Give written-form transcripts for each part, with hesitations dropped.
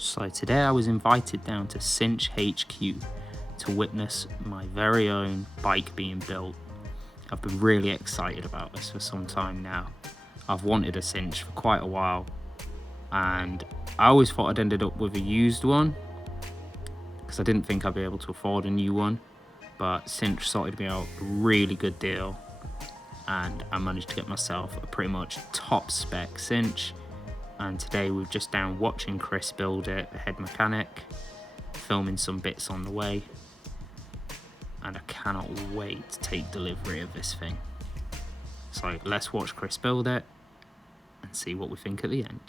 So today I was invited down to Synch HQ to witness my very own bike being built. I've been really excited about this for some time now. I've wanted a Synch for quite a while, and I always thought I'd ended up with a used one because I didn't think I'd be able to afford a new one, but Synch sorted me out a really good deal and I managed to get myself a pretty much top spec Synch. And today we're just down watching Chris build it, the head mechanic, filming some bits on the way, and I cannot wait to take delivery of this thing. So let's watch Chris build it and see what we think at the end.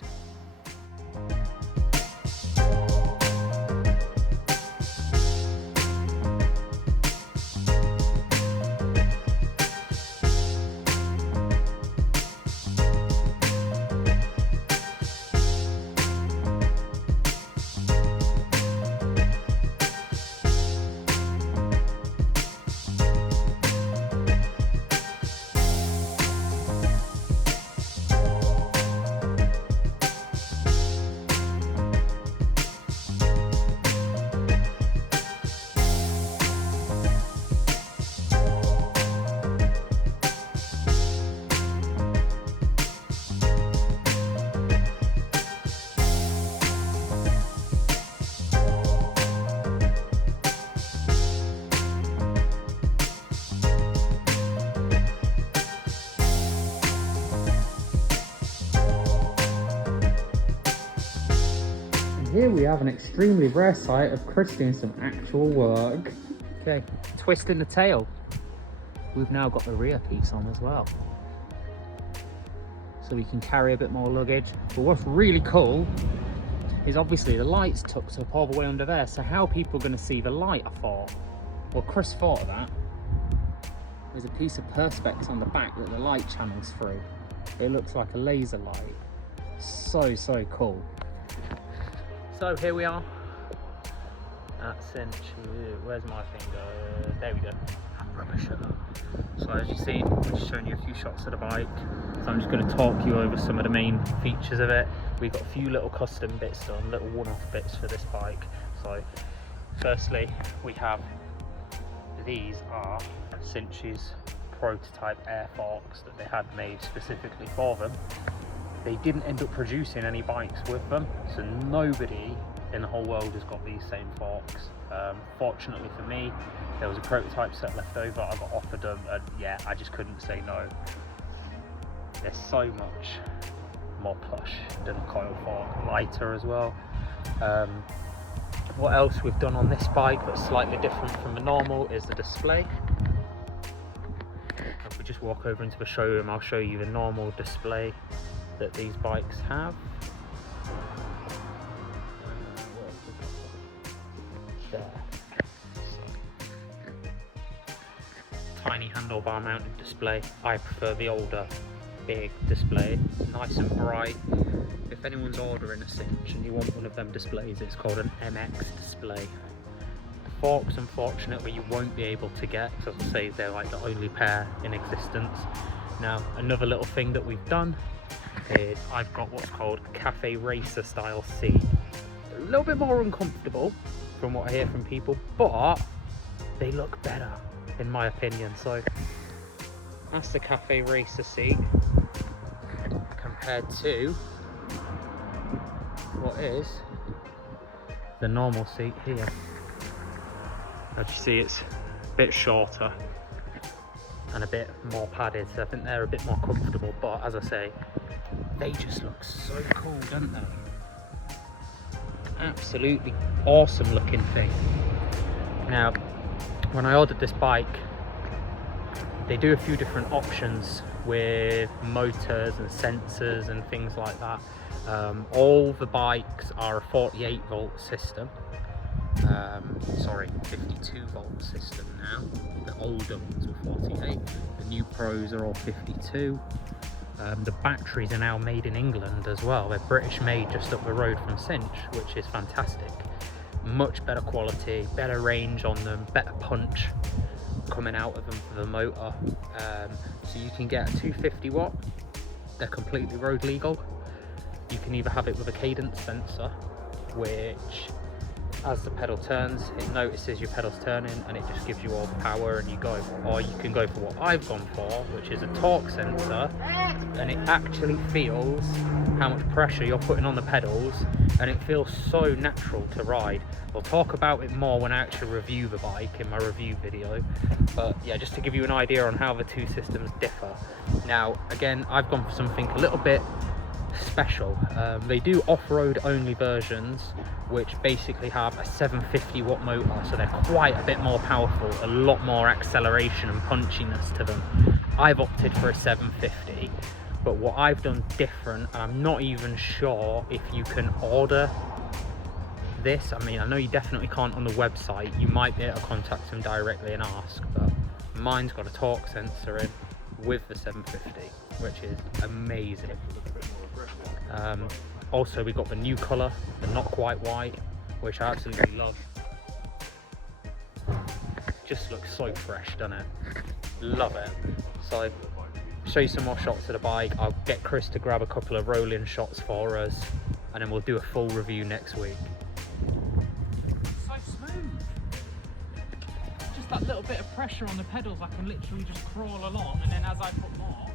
Here we have an extremely rare sight of Chris doing some actual work. Okay, twisting the tail. We've now got the rear piece on as well, so we can carry a bit more luggage. But what's really cool is obviously the light's tucked up all the way under there, so how are people going to see the light, I thought? Well, Chris thought of that. There's a piece of perspex on the back that the light channels through. It looks like a laser light. So cool. So here we are at Synch. Where's my finger? There we go. I'm rubbish at that. So as you've seen, I'm just showing you a few shots of the bike. So I'm just going to talk you over some of the main features of it. We've got a few little custom bits done, little one-off bits for this bike. So firstly, we have, these are Synch's prototype air forks that they had made specifically for them. They didn't end up producing any bikes with them, so nobody in the whole world has got these same forks. Fortunately for me, there was a prototype set left over. I got offered them, and yeah, I just couldn't say no. They're so much more plush than a coil fork, lighter as well. What else we've done on this bike that's slightly different from the normal is the display. If we just walk over into the showroom, I'll show you the normal display that these bikes have. There. Tiny handlebar mounted display. I prefer the older big display, nice and bright. If anyone's ordering a Synch and you want one of them displays, it's called an MX display. The forks, unfortunately, you won't be able to get, because as I say, they're like the only pair in existence. Now, another little thing that we've done is I've got what's called a cafe racer style seat. A little bit more uncomfortable from what I hear from people, but they look better in my opinion. So that's the cafe racer seat compared to what is the normal seat here. As you see, it's a bit shorter and a bit more padded, so I think they're a bit more comfortable, but as I say, they just look so cool, don't they? Absolutely awesome looking thing. Now, when I ordered this bike, they do a few different options with motors and sensors and things like that. All the bikes are a 48 volt system. 52 volt system now. The older ones were 48. The new Pros are all 52. The batteries are now made in England as well. They're British made, just up the road from Synch, which is fantastic. Much better quality, better range on them, better punch coming out of them for the motor. So you can get a 250 watt, they're completely road legal. You can either have it with a cadence sensor which as the pedal turns, it notices your pedals turning and it just gives you all the power and you go. Or you can go for what I've gone for, which is a torque sensor, and it actually feels how much pressure you're putting on the pedals, and it feels so natural to ride. We'll talk about it more when I actually review the bike in my review video, but yeah, just to give you an idea on how the two systems differ. Now again, I've gone for something a little bit special. They do off-road only versions, which basically have a 750 watt motor, so they're quite a bit more powerful, a lot more acceleration and punchiness to them. I've opted for a 750, but what I've done different, and I'm not even sure if you can order this. I mean, I know you definitely can't on the website. You might be able to contact them directly and ask, but mine's got a torque sensor in with the 750, which is amazing. Also, we got the new colour, the not quite white, which I absolutely love. Just looks so fresh, doesn't it? Love it. So I'll show you some more shots of the bike. I'll get Chris to grab a couple of roll-in shots for us, and then we'll do a full review next week. So smooth. Just that little bit of pressure on the pedals, I can literally just crawl along, and then as I put more,